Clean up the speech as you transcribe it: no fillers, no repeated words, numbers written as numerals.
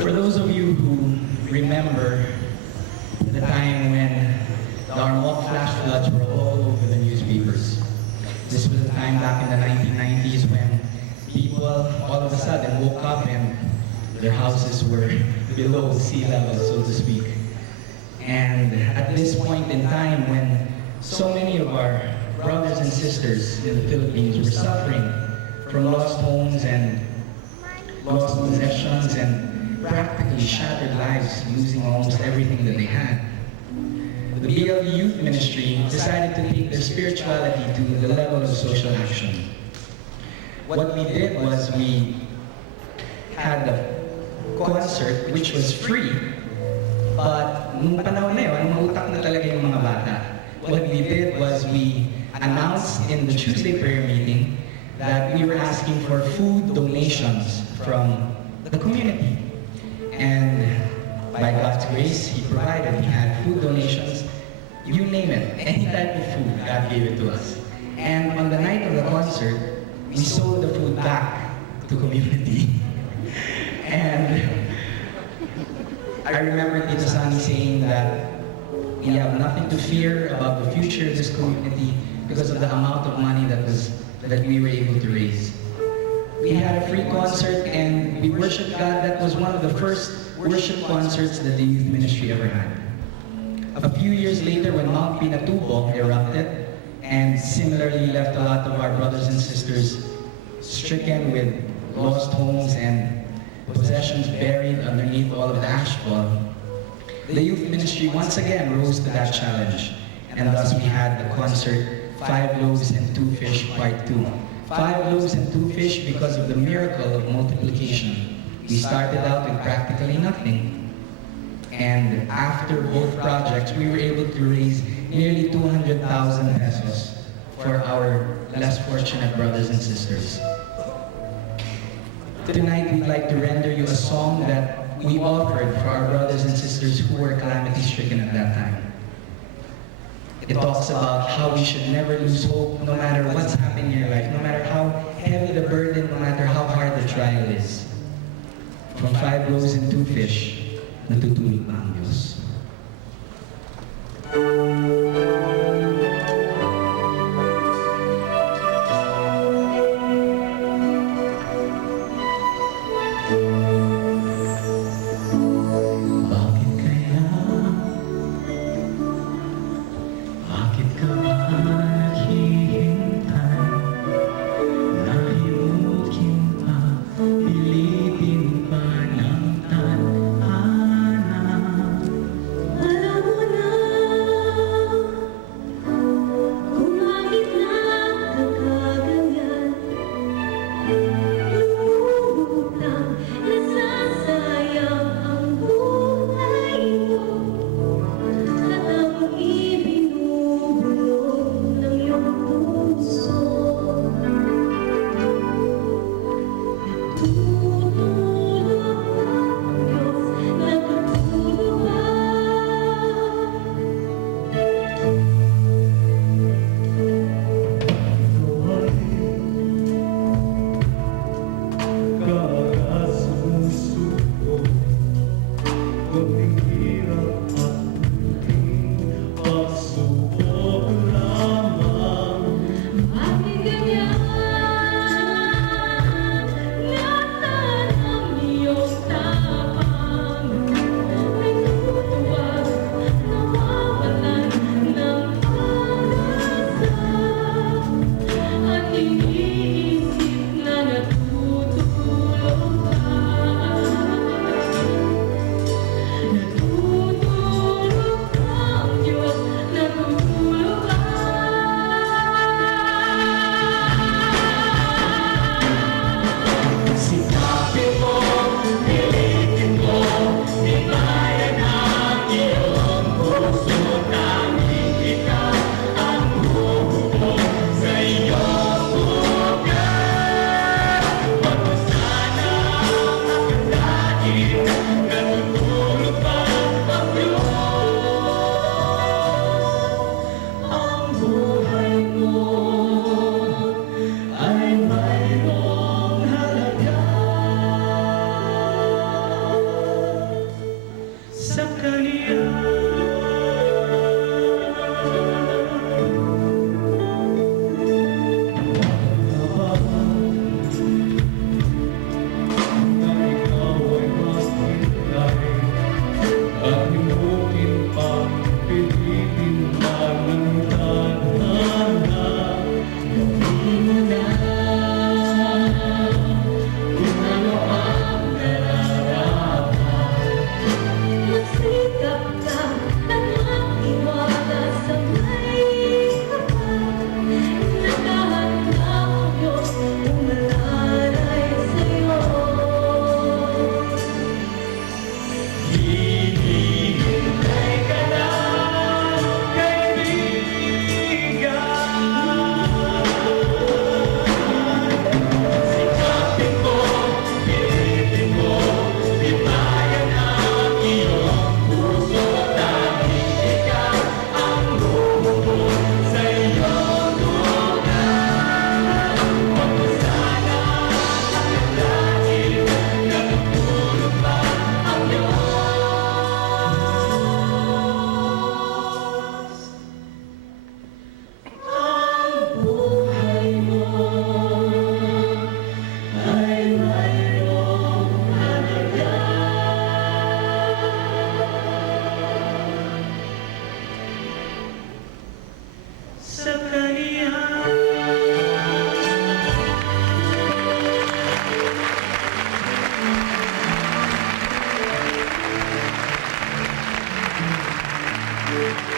For those of you who remember the time when the Armok flash floods were all over the newspapers, this was a time back in the 1990s when people all of a sudden woke up and their houses were below sea level, so to speak. And at this point in time when so many of our brothers and sisters in the Philippines were suffering from lost homes and lost possessions and practically shattered lives, losing almost everything that they had, the BLE Youth Ministry decided to take their spirituality to the level of social action. What we did was we had a concert which was free, but nung panahon na yun, mautak na talaga yung mga bata. What we did was we announced in the Tuesday prayer meeting that we were asking for food donations from the community. And by God's grace, He provided. We had food donations, you name it, any type of food, God gave it to us. And on the night of the concert, we sold the food back to community. And I remember Tito Sani saying that we have nothing to fear about the future of this community because of the amount of money that we were able to raise. We had a free concert and we worshiped God. That was one of the first worship concerts that the youth ministry ever had. A few years later, when Mount Pinatubo erupted and similarly left a lot of our brothers and sisters stricken with lost homes and possessions buried underneath all of the ashfall, the youth ministry once again rose to that challenge, and thus we had the concert 5 Loaves and 2 Fish Part 2. 5 loaves and 2 fish because of the miracle of multiplication. We started out with practically nothing, and after both projects, we were able to raise nearly 200,000 pesos for our less fortunate brothers and sisters. Tonight, we'd like to render you a song that we offered for our brothers and sisters who were calamity-stricken at that time. It talks about how we should never lose hope no matter what's happening in your life, no matter how heavy the burden, no matter how hard the trial is. From 5 loaves and 2 fish, natutulog pa ang Diyos. you.